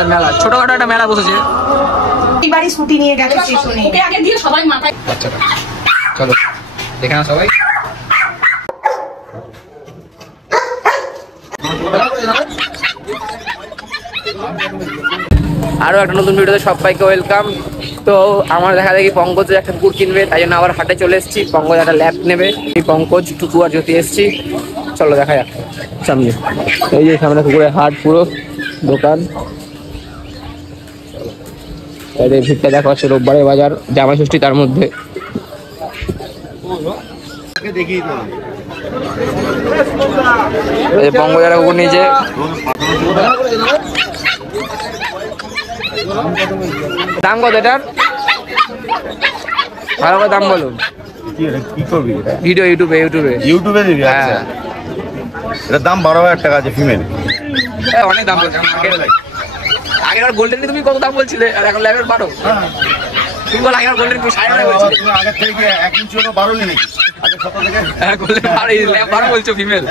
আমাদের মেলা, ছোটখাটো একটা মেলা বসেছে। এবারে ছুটি নিয়ে গেছে স্টেশনে, ওকে আগে দিয়ে সবাই মাথায়। চলো দেখে না সবাই। আরো একটা নতুন ভিডিওতে সবাইকে ওয়েলকাম। তো আমার দেখা দেখি পঙ্কজ একটা কুকুর কিনবে, তাই জন্য আবার হাটে চলে এসেছি। পঙ্কজ একটা ল্যাব নেবে, এই পঙ্কজ, টুকু আর জ্যোতি এসেছি। চলো দেখা যাক সামনে। এই যে সামনে কুকুরের হাট, পুরো দোকান। ভিড়টা দেখা হচ্ছে, রোববারের বাজার, জামাই ষষ্ঠী তার মধ্যে। পঙ্কজ একটা কুকুর নিয়েছে। দাম কত এটার? ভালো করে দাম বলো। কি করবি ভিডিও ইউটিউবে দিবি? আচ্ছা, এটার দাম 12,000 টাকা আছে ফিমেল। অনেক দাম বলছে। আগের গোল্ডেন তুমি কত দাম বলছিলে, আর এখন ল্যাবের 12? তুমি বল আগের গোল্ডেন 9.5 বলছিলে। তুমি আগে থেকে 1 ইঞ্চি হলো 12 নি নাকি? আগে কত থেকে? হ্যাঁ গোল্ডেন 12 বলছো ফিমেল।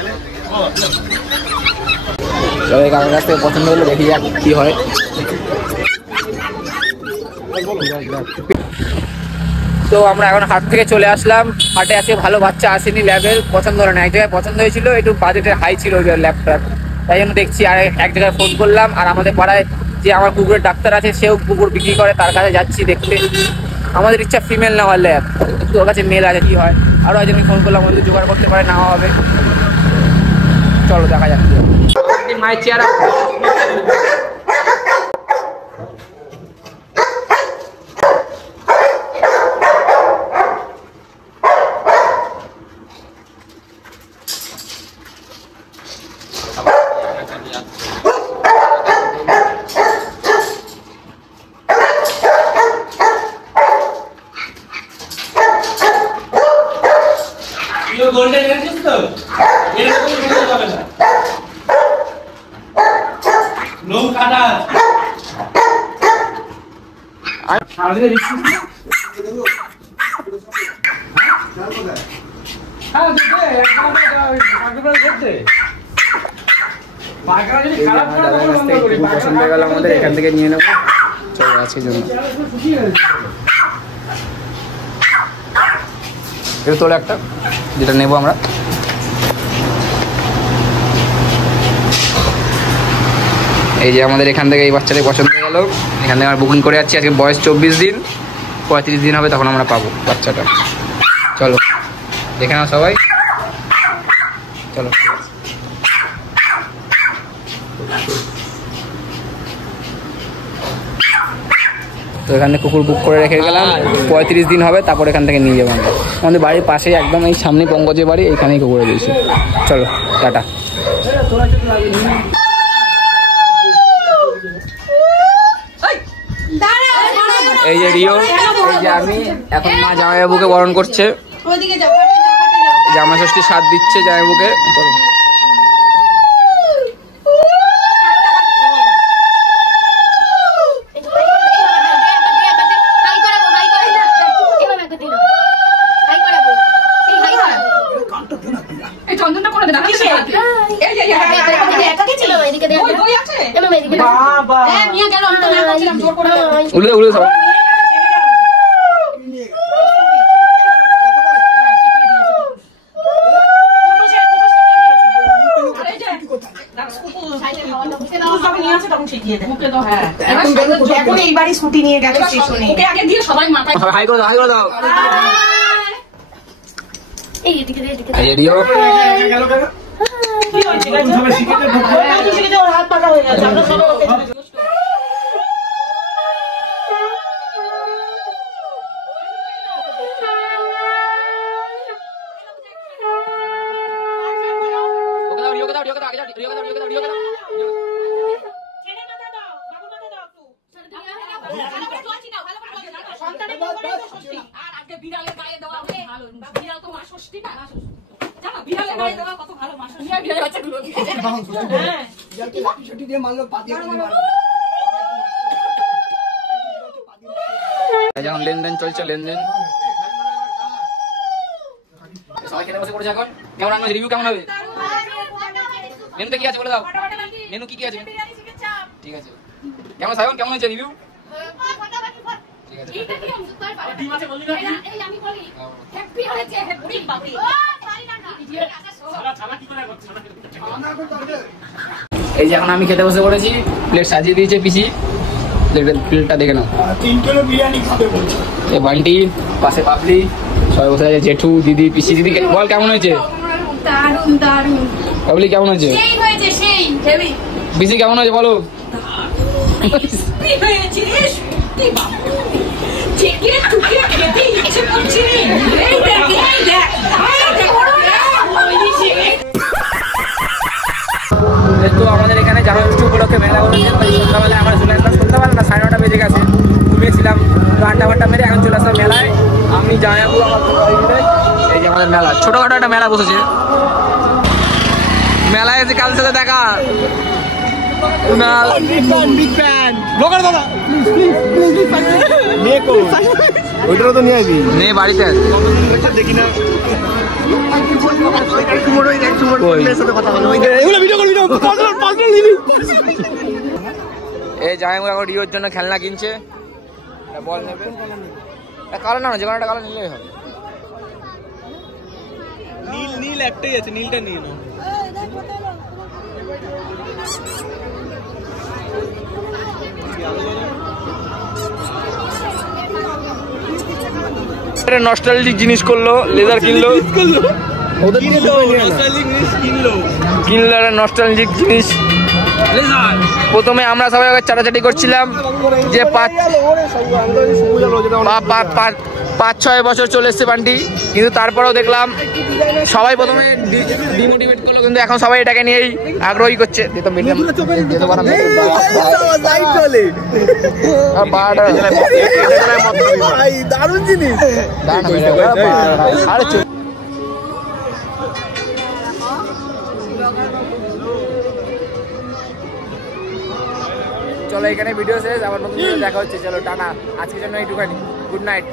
তবে আমার কাছ থেকে পছন্দ হলো, দেখি যাক কি হয়। তো আমরা এখন হাট থেকে চলে আসলাম। হাটে আছে ভালো বাচ্চা আসেনি, ল্যাবের পছন্দ হলো না। এক জায়গায় পছন্দ হয়েছিল, একটু বাজেটের হাই ছিল ওই ল্যাবটা, তাই জন্য দেখছি। আর এক জায়গায় ফোন করলাম, আর আমাদের পাড়ায় যে আমার কুকুরের ডাক্তার আছে, সেও কুকুর বিক্রি করে, তার কাছে যাচ্ছি দেখতে। আমাদের ইচ্ছা ফিমেল নেওয়ার ল্যাব, কিন্তু ওর কাছে মেল আছে, কি হয়। আরও একজনকে ফোন করলাম, আমাদের জোগাড় করতে পারে, নেওয়া হবে। চলো দেখা যাচ্ছে মায়ের চেয়ার। গোল্ডেন এনেছিস তো? এরকম কিছু হবে না, লোম কাটা আর সামনে রিসিভ দেবো। হ্যাঁ দে, একবার দেখতে বাগরা যদি খারাপ করে তখন বন্ধ করি। পছন্দ হয়ে গেল আমাদের, এখান থেকে নিয়ে নেবো। চলো আজকের জন্য এটা তোলে একটা, যেটা নেবো আমরা। এই যে আমাদের এখান থেকে এই বাচ্চাটাই পছন্দ হয়ে গেল। এখান থেকে আমরা বুকিং করে যাচ্ছি। আজকে বয়স 24 দিন, 35 দিন হবে, তখন আমরা পাবো বাচ্চাটা। চলো দেখে নাও সবাই, চলো। তো এখানে কুকুর বুক করে রেখে গেলাম, 35 দিন হবে, তারপর এখান থেকে নিয়ে যাবো আমরা। আমাদের বাড়ির পাশেই একদম, এই সামনে পঙ্কজের বাড়ি, এইখানেই কুকুরে দিয়েছি। চলো টাটা। এই যে রিও, এই যে আমি। এখন মা জামাইবাবুকে বরণ করছে, জামাই ষষ্ঠী সাথ দিচ্ছে জামাইবাবুকে। উড়ে উড়ে সবাই এইবারই ছুটি নিয়ে গেছে স্টেশনে, ওকে আগে দিয়ে সবাই মাথায়। হাই করে দাও, হাই করে দাও। এই রিও কি হয়েছে? সবাই শিখে ওর হাত পাকা হয়ে গেছে। আমরা সবাই বিড়ালের গায়ে দেওয়া ভালো, বিড়াল তো মা ষষ্ঠী না, জানো বিড়ালের গায়ে দেওয়া কত ভালো। মা ষষ্ঠী বিড়াল বাচ্চাগুলো হ্যাঁ বিড়ালকে লাঠি ছুটি দিয়ে মারলো, পাতিয়ে করে মারলো। যখন লেনদেন চলছে, লেনদেন সবাই খেতে বসে পড়েছে এখন। কেমন রান্না, রিভিউ কেমন হবে? মেনুতে কি আছে বলে দাও, মেনু কি কি আছে? ঠিক আছে। কেমন সাইমন, কেমন হয়েছে রিভিউ? এই যে এখন আমি খেতে বসে পড়েছি, প্লেট সাজিয়ে দিয়েছে পিসি, প্লেটটা দেখে নাও। 3 কিলো বিরিয়ানি খাবে বলছে। এই বান্টি, পাশে পাবলি, সবাই বসে আছে, জেঠু, দিদি, পিসি। দিদি বল কেমন হয়েছে? দারুন দারুন পাবলি কেমন হয়েছে? সেই হয়েছে সেই হেভি পিসি কেমন হয়েছে বলো? কি হয়েছে সত্যি বাবা চেকে টুকে খেতে ইচ্ছে করছে এই দেখ এই দেখ তো আমাদের এখানে জানুয়ারি উপলক্ষে মেলা বলেছে, তাই সন্ধ্যাবেলায় আমরা চলে আসলাম। সন্ধ্যাবেলা না, 9:30 বেজে গেছে, ঘুমিয়েছিলাম তো, আড্ডা মেরে এখন চলে আসলাম মেলায়। আমি জামাইবাবু আমার এই যে আমাদের মেলা, ছোটখাটো একটা মেলা বসেছে। মেলায় এসে কাল সাথে দেখা ওইটারও তো নিয়ে আসবি। নে বাড়িতে আছে, দেখি না এই জামাইবাবু এখন রিওর জন্য খেলনা কিনছে, বল নেবে। কালো না, যে কোনো একটা কালো নিলেই হয়। নীল একটাই আছে, নীলটা নিয়ে নাও। নস্টালজিক জিনিস করলো, লেজার কিনলো, কিনলো নস্টালজিক জিনিস। প্রথমে আমরা সবাই চাটাচাটি করছিলাম যে 5-6 বছর চলে এসছে বান্টি, কিন্তু তারপরেও দেখলাম সবাই প্রথমে ডিমোটিভেট করলো, কিন্তু এখন সবাই এটাকে নিয়েই আগ্রহী করছে। দারুণ জিনিস। চলো এখানে ভিডিও শেষ, আবার নতুন দেখা হচ্ছে। চলো টাটা, আজকের জন্য এইটুখানি, গুড নাইট।